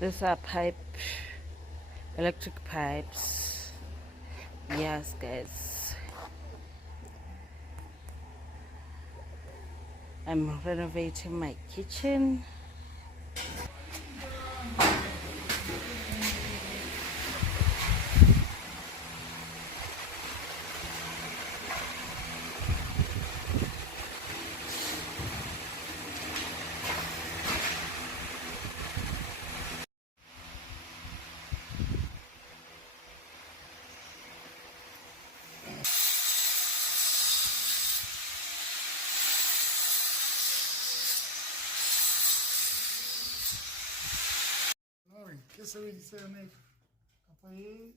These are electric pipes. Yes, guys. I'm renovating my kitchen. Qu'est-ce que ça veut dire, ça, mec? Après,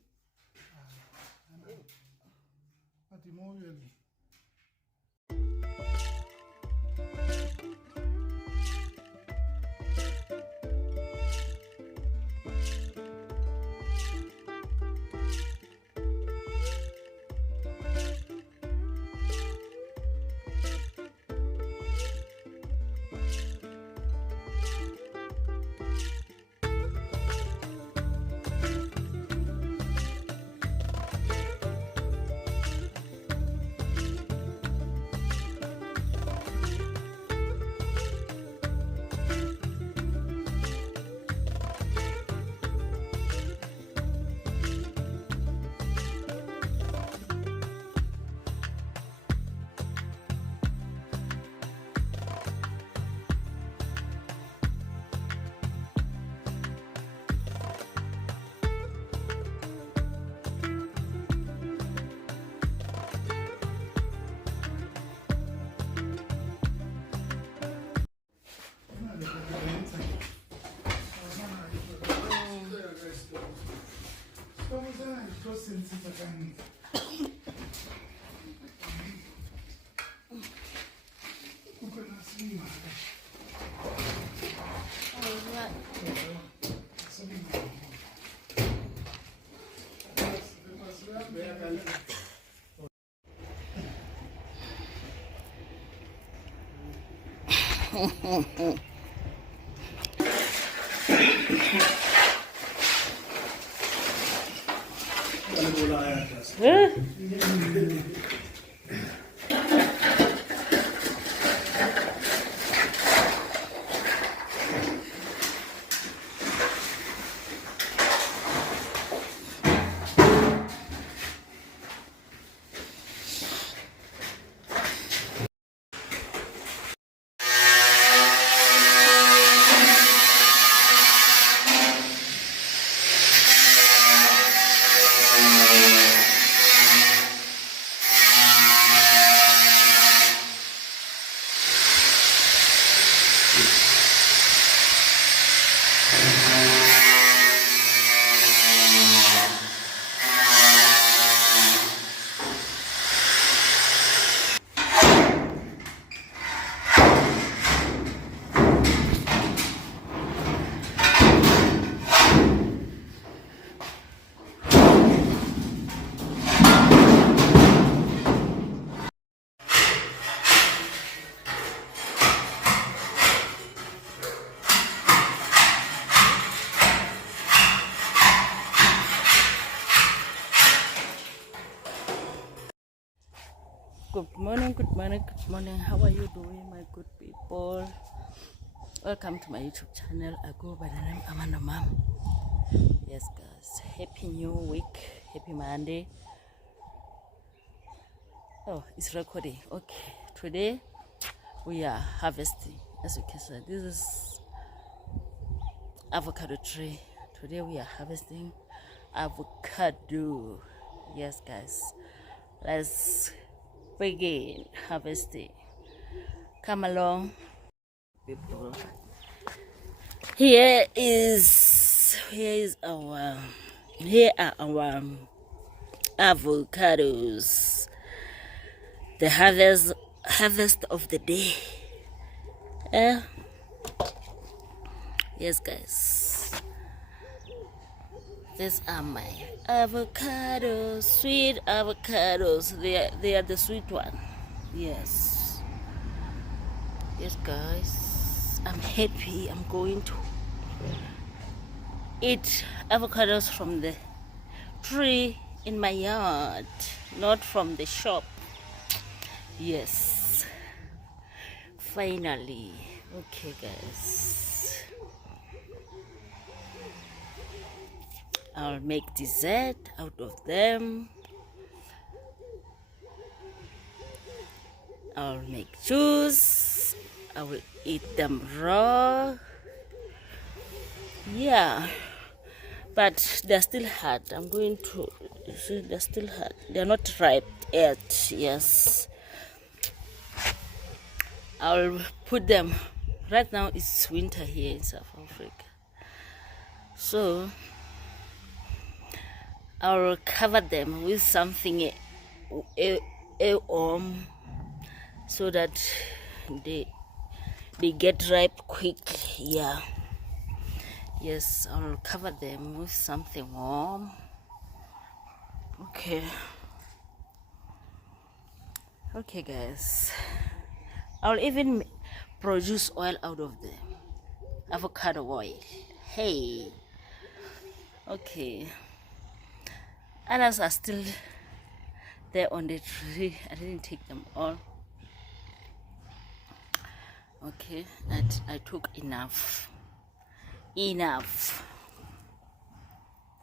Good morning, good morning, good morning. How are you doing, my good people? Welcome to my YouTube channel. I go by the name Amanda Mom. Yes, guys. Happy New Week. Happy Monday. Oh, it's recording. Okay. Today we are harvesting. As you can see, this is avocado tree. Today we are harvesting avocado. Yes, guys. Let's begin harvesting. Come along, people. Here are our avocados. The harvest of the day. Yes, guys. These are my avocados, sweet avocados. They are the sweet one. Yes. Yes, guys. I'm happy. I'm going to eat avocados from the tree in my yard, not from the shop. Yes. Finally. Okay, guys. I'll make dessert out of them. I'll make juice. I will eat them raw. Yeah, but they're still hard. I'm going to see, they're still hard. They're not ripe yet. Yes, I'll put them. Right now it's winter here in South Africa, so I'll cover them with something warm so that they get ripe quickly. Yeah. Yes, I'll cover them with something warm. Okay. Okay, guys. I'll even produce oil out of the avocado oil. Hey. Okay. Others are still there on the tree. I didn't take them all. Okay. I took enough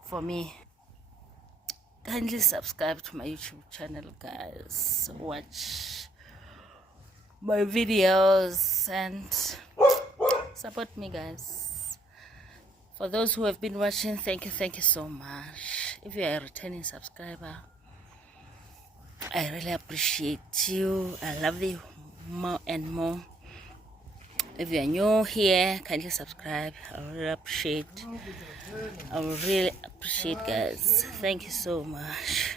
for me. Kindly subscribe to my YouTube channel, guys. Watch my videos and support me, guys. For those who have been watching, thank you so much. If you are a returning subscriber, I really appreciate you. I love you more and more. If you are new here, kindly subscribe. I really appreciate. Guys. Thank you so much.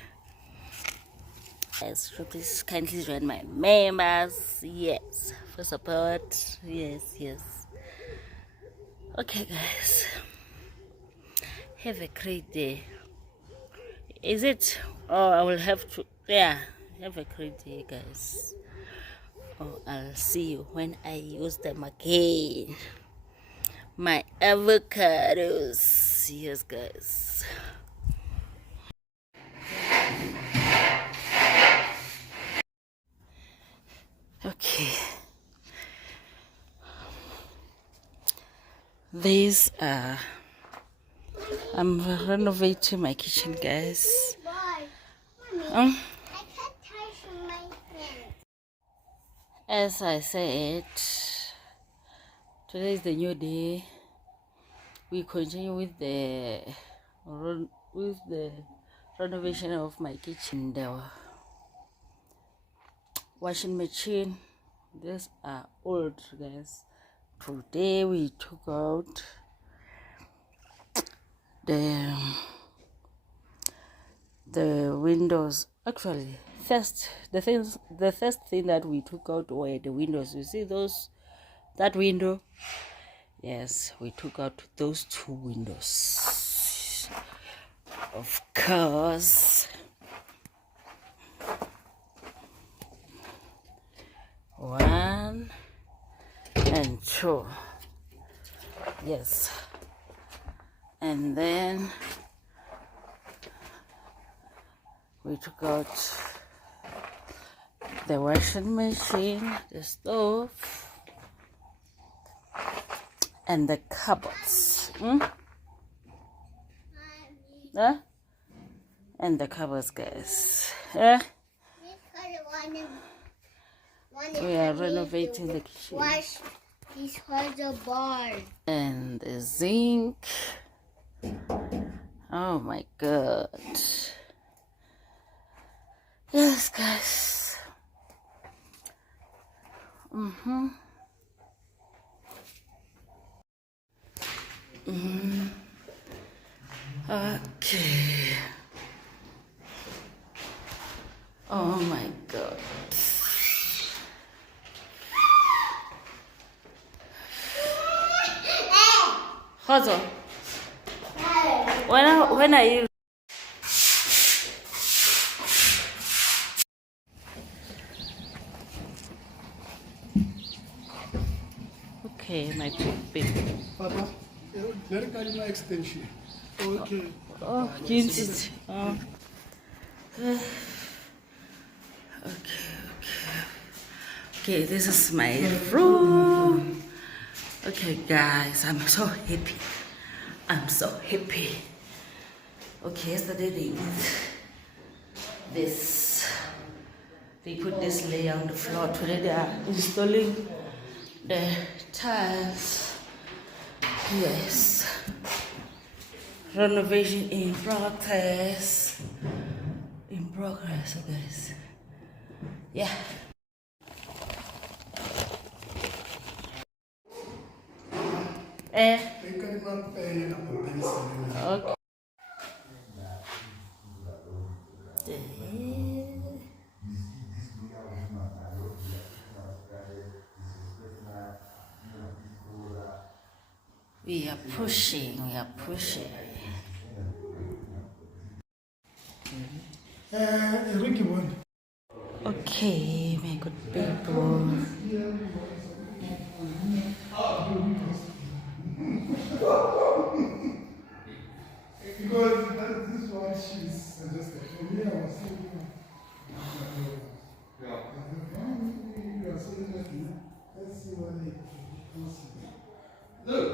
Guys, so please kindly join my members. Yes, for support. Yes. Okay, guys. Have a great day. Is it? Oh, I will have to. Yeah. Have a great day, guys. Oh, I'll see you when I use them again. My avocados. Yes, guys. Okay. These are. I'm renovating my kitchen, guys. As I said, today is the new day. We continue with the renovation of my kitchen. The washing machine. These are old, guys. Today we took out the windows. Actually, the first thing that we took out were the windows. You see that window? Yes, we took out those two windows. Of course. One and two. Yes. And then we took out the washing machine, the stove, and the cupboards. Huh? And the cupboards, guys. We are renovating the kitchen. Wash these the bar. And the zinc. Oh my god. Yes, guys. Okay. Oh my god. Hazel, when are you? Okay, my big. Papa, very kind of extension. Okay. Oh, jeans. Oh. Okay, this is my room. Okay, guys, I'm so happy. I'm so happy. Okay, yesterday they did this. They put this layer on the floor. Today they are installing the tiles. Yes. Renovation in progress. In progress, guys. Yeah. Okay. We are pushing. Ricky one. Okay, my good people. Because this one she's suggested. For me, I was thinking, you are saying that, let's see what they can see. Look,